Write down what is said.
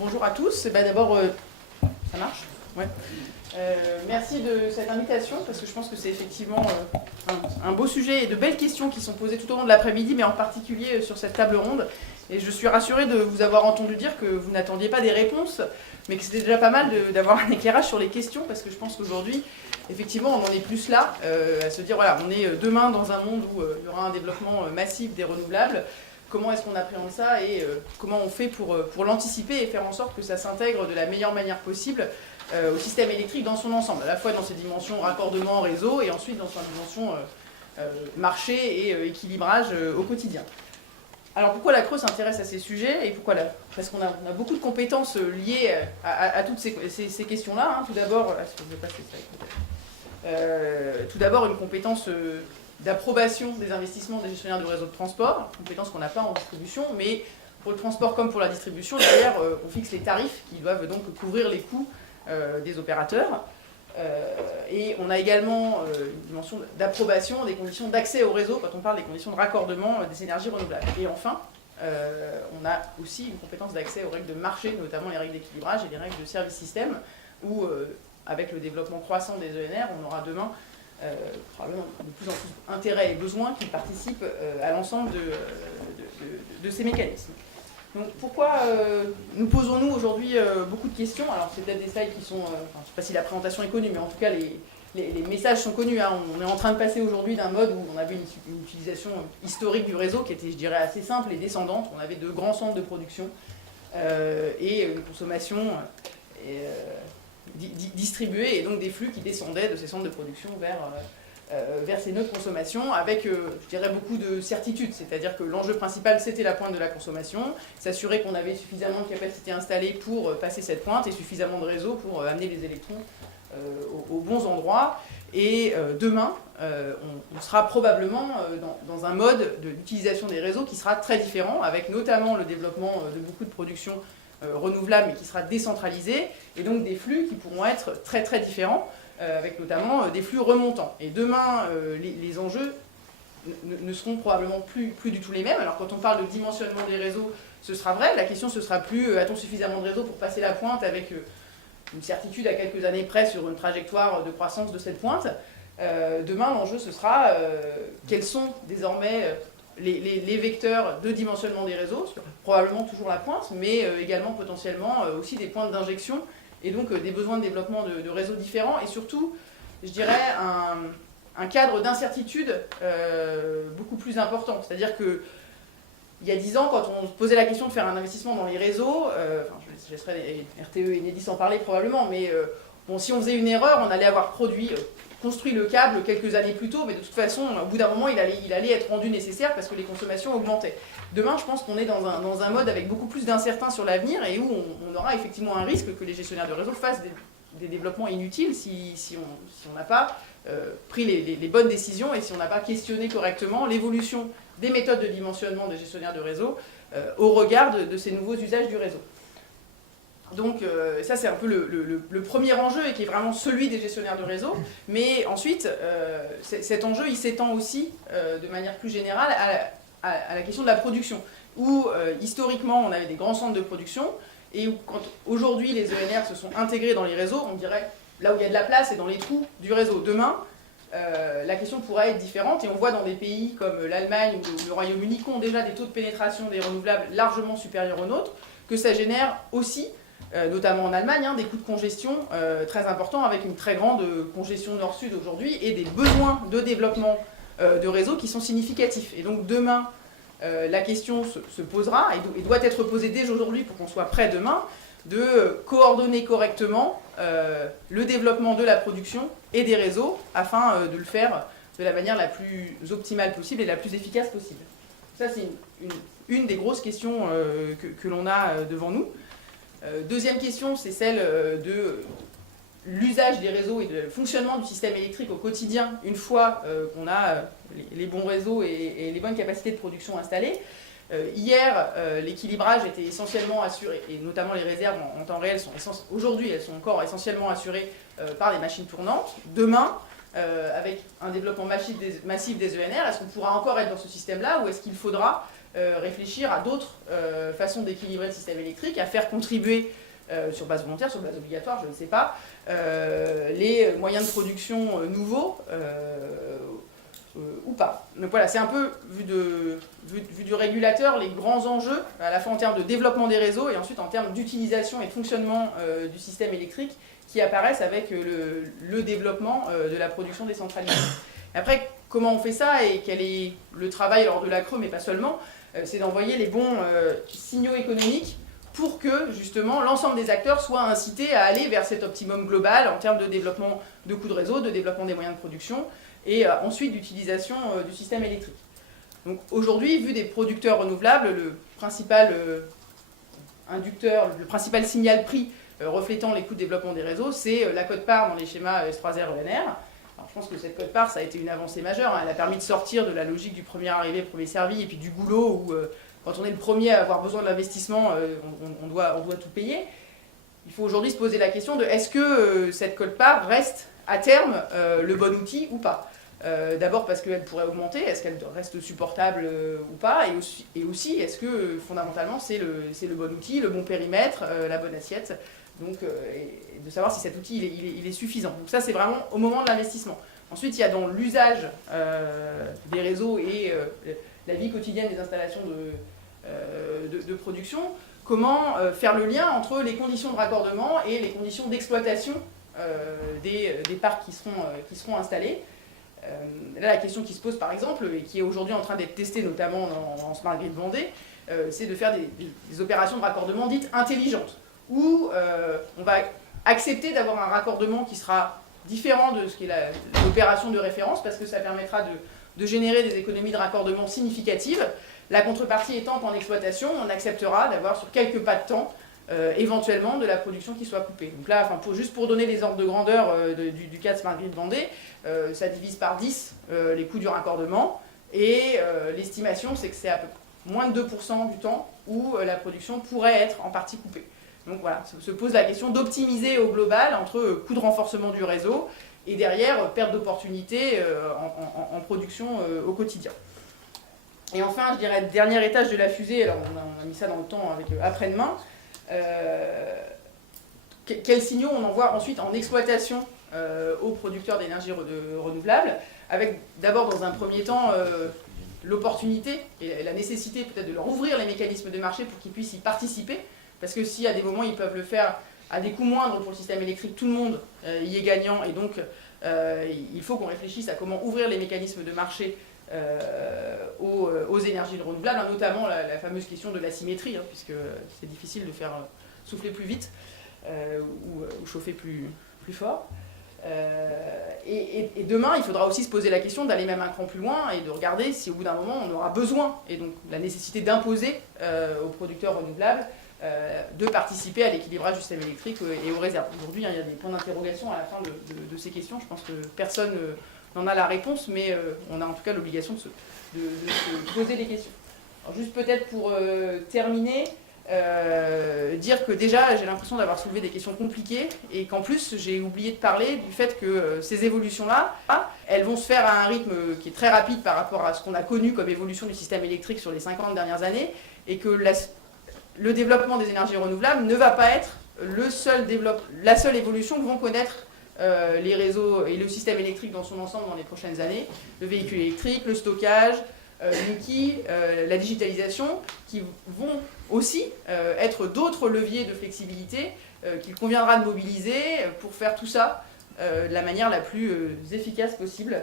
Bonjour à tous. D'abord, ça marche? Ouais. Merci de cette invitation, parce que je pense que c'est effectivement un beau sujet et de belles questions qui sont posées tout au long de l'après-midi, mais en particulier sur cette table ronde. Et je suis rassurée de vous avoir entendu dire que vous n'attendiez pas des réponses, mais que c'était déjà pas mal d'avoir un éclairage sur les questions, parce que je pense qu'aujourd'hui, effectivement, on en est plus là, à se dire, voilà, on est demain dans un monde où il y aura un développement massif des renouvelables. Comment est-ce qu'on appréhende ça et comment on fait pour l'anticiper et faire en sorte que ça s'intègre de la meilleure manière possible au système électrique dans son ensemble, à la fois dans ses dimensions raccordement, réseau, et ensuite dans sa dimension marché et équilibrage au quotidien. Alors pourquoi la Creux s'intéresse à ces sujets et pourquoi parce qu'on a beaucoup de compétences liées à toutes ces questions-là. Hein. Tout d'abord, tout d'abord une compétence d'approbation des investissements des gestionnaires du réseau de transport, compétence qu'on n'a pas en distribution, mais pour le transport comme pour la distribution, derrière, on fixe les tarifs qui doivent donc couvrir les coûts des opérateurs. Et on a également une dimension d'approbation des conditions d'accès au réseau quand on parle des conditions de raccordement des énergies renouvelables. Et enfin, on a aussi une compétence d'accès aux règles de marché, notamment les règles d'équilibrage et les règles de service système, où avec le développement croissant des ENR, on aura demain probablement de plus en plus intérêt et besoin qui participent à l'ensemble de ces mécanismes. Donc pourquoi nous posons-nous aujourd'hui beaucoup de questions? Alors c'est peut-être des slides qui sont, je ne sais pas si la présentation est connue, mais en tout cas les messages sont connus. Hein. On est en train de passer aujourd'hui d'un mode où on avait une utilisation historique du réseau qui était, je dirais, assez simple et descendante. On avait de grands centres de production et une consommation distribuée, et donc des flux qui descendaient de ces centres de production vers ces nœuds de consommation avec, je dirais, beaucoup de certitude. C'est-à-dire que l'enjeu principal, c'était la pointe de la consommation, s'assurer qu'on avait suffisamment de capacité installée pour passer cette pointe et suffisamment de réseau pour amener les électrons aux bons endroits. Et demain, on sera probablement dans un mode d'utilisation des réseaux qui sera très différent, avec notamment le développement de beaucoup de productions renouvelables, mais qui sera décentralisée, et donc des flux qui pourront être très très différents, avec notamment des flux remontants. Et demain, les enjeux ne seront probablement plus du tout les mêmes. Alors quand on parle de dimensionnement des réseaux, ce sera vrai. La question, ce sera plus a-t-on suffisamment de réseaux pour passer la pointe avec une certitude à quelques années près sur une trajectoire de croissance de cette pointe. Demain, l'enjeu, ce sera quels sont désormais les vecteurs de dimensionnement des réseaux, probablement toujours la pointe, mais également potentiellement aussi des pointes d'injection, et donc des besoins de développement de réseaux différents, et surtout, je dirais, un cadre d'incertitude beaucoup plus important. C'est-à-dire que il y a 10 ans, quand on se posait la question de faire un investissement dans les réseaux, je laisserai RTE et Enedis en parler probablement, mais bon, si on faisait une erreur, on allait avoir construit le câble quelques années plus tôt, mais de toute façon, au bout d'un moment, il allait être rendu nécessaire parce que les consommations augmentaient. Demain, je pense qu'on est dans un mode avec beaucoup plus d'incertitude sur l'avenir et où on aura effectivement un risque que les gestionnaires de réseau fassent des développements inutiles si on n'a pas pris les bonnes décisions et si on n'a pas questionné correctement l'évolution des méthodes de dimensionnement des gestionnaires de réseau au regard de ces nouveaux usages du réseau. Donc ça c'est un peu le premier enjeu et qui est vraiment celui des gestionnaires de réseau, mais ensuite cet enjeu il s'étend aussi de manière plus générale à la question de la production, où historiquement on avait des grands centres de production et où quand aujourd'hui les ENR se sont intégrés dans les réseaux, on dirait là où il y a de la place et dans les trous du réseau. Demain, la question pourrait être différente et on voit dans des pays comme l'Allemagne ou le Royaume-Uni qui ont déjà des taux de pénétration des renouvelables largement supérieurs aux nôtres, que ça génère aussi notamment en Allemagne, des coûts de congestion très importants avec une très grande congestion nord-sud aujourd'hui et des besoins de développement de réseaux qui sont significatifs. Et donc demain, la question se posera et doit être posée dès aujourd'hui pour qu'on soit prêt demain de coordonner correctement le développement de la production et des réseaux afin de le faire de la manière la plus optimale possible et la plus efficace possible. Ça, c'est une des grosses questions que l'on a devant nous. Deuxième question, c'est celle de l'usage des réseaux et du fonctionnement du système électrique au quotidien une fois qu'on a les bons réseaux et les bonnes capacités de production installées. Hier, l'équilibrage était essentiellement assuré, et notamment les réserves en temps réel aujourd'hui, elles sont encore essentiellement assurées par des machines tournantes. Demain, avec un développement massif des ENR, est-ce qu'on pourra encore être dans ce système-là ou est-ce qu'il faudra réfléchir à d'autres façons d'équilibrer le système électrique, à faire contribuer sur base volontaire, sur base obligatoire, je ne sais pas, les moyens de production nouveaux ou pas. Donc voilà, c'est un peu, vu du régulateur, les grands enjeux, à la fois en termes de développement des réseaux et ensuite en termes d'utilisation et de fonctionnement du système électrique qui apparaissent avec le développement de la production décentralisée. Après, comment on fait ça et quel est le travail alors de la CRE, mais pas seulement, c'est d'envoyer les bons signaux économiques pour que justement l'ensemble des acteurs soient incités à aller vers cet optimum global en termes de développement de coûts de réseau, de développement des moyens de production et ensuite d'utilisation du système électrique. Donc aujourd'hui, vu des producteurs renouvelables, le principal inducteur, le principal signal prix reflétant les coûts de développement des réseaux, c'est la quote-part dans les schémas S3R ENR. Alors, je pense que cette quote-part, ça a été une avancée majeure. Hein. Elle a permis de sortir de la logique du premier arrivé, premier servi, et puis du goulot où, quand on est le premier à avoir besoin de l'investissement, on doit tout payer. Il faut aujourd'hui se poser la question de est-ce que cette quote-part reste à terme le bon outil ou pas. D'abord parce qu'elle pourrait augmenter, est-ce qu'elle reste supportable ou pas, et aussi est-ce que fondamentalement c'est le bon outil, le bon périmètre, la bonne assiette, donc, et de savoir si cet outil il est suffisant. Donc ça c'est vraiment au moment de l'investissement. Ensuite il y a dans l'usage des réseaux et la vie quotidienne des installations de production, comment faire le lien entre les conditions de raccordement et les conditions d'exploitation des parcs qui seront installés. Là, la question qui se pose par exemple, et qui est aujourd'hui en train d'être testée notamment en Smart Grid Vendée, c'est de faire des opérations de raccordement dites intelligentes, où on va accepter d'avoir un raccordement qui sera différent de ce qu'est l'opération de référence, parce que ça permettra de générer des économies de raccordement significatives. La contrepartie étant qu'en exploitation, on acceptera d'avoir sur quelques pas de temps éventuellement de la production qui soit coupée. Donc là, juste pour donner les ordres de grandeur du cas de Smart Grid Vendée, ça divise par 10 les coûts du raccordement, et l'estimation c'est que c'est à peu près moins de 2% du temps où la production pourrait être en partie coupée. Donc voilà, se pose la question d'optimiser au global entre coût de renforcement du réseau et derrière perte d'opportunités en production au quotidien. Et enfin, je dirais, dernier étage de la fusée, alors on a mis ça dans le temps avec après-demain, quels signaux on envoie ensuite en exploitation aux producteurs d'énergie renouvelable, avec d'abord dans un premier temps l'opportunité et la nécessité peut-être de leur ouvrir les mécanismes de marché pour qu'ils puissent y participer, parce que si à des moments ils peuvent le faire à des coûts moindres pour le système électrique, tout le monde y est gagnant, et donc il faut qu'on réfléchisse à comment ouvrir les mécanismes de marché aux énergies renouvelables, notamment la fameuse question de l'asymétrie, hein, puisque c'est difficile de faire souffler plus vite ou chauffer plus fort. Et demain, il faudra aussi se poser la question d'aller même un cran plus loin et de regarder si au bout d'un moment on aura besoin, et donc la nécessité d'imposer aux producteurs renouvelables de participer à l'équilibrage du système électrique et aux réserves. Aujourd'hui, il y a des points d'interrogation à la fin de ces questions. Je pense que personne n'en a la réponse, mais on a en tout cas l'obligation de se poser des questions. Alors juste peut-être pour terminer, dire que déjà j'ai l'impression d'avoir soulevé des questions compliquées et qu'en plus j'ai oublié de parler du fait que ces évolutions-là, elles vont se faire à un rythme qui est très rapide par rapport à ce qu'on a connu comme évolution du système électrique sur les 50 dernières années, et que le développement des énergies renouvelables ne va pas être la seule évolution que vont connaître les réseaux et le système électrique dans son ensemble dans les prochaines années. Le véhicule électrique, le stockage, l'outil, la digitalisation, qui vont aussi être d'autres leviers de flexibilité qu'il conviendra de mobiliser pour faire tout ça de la manière la plus efficace possible.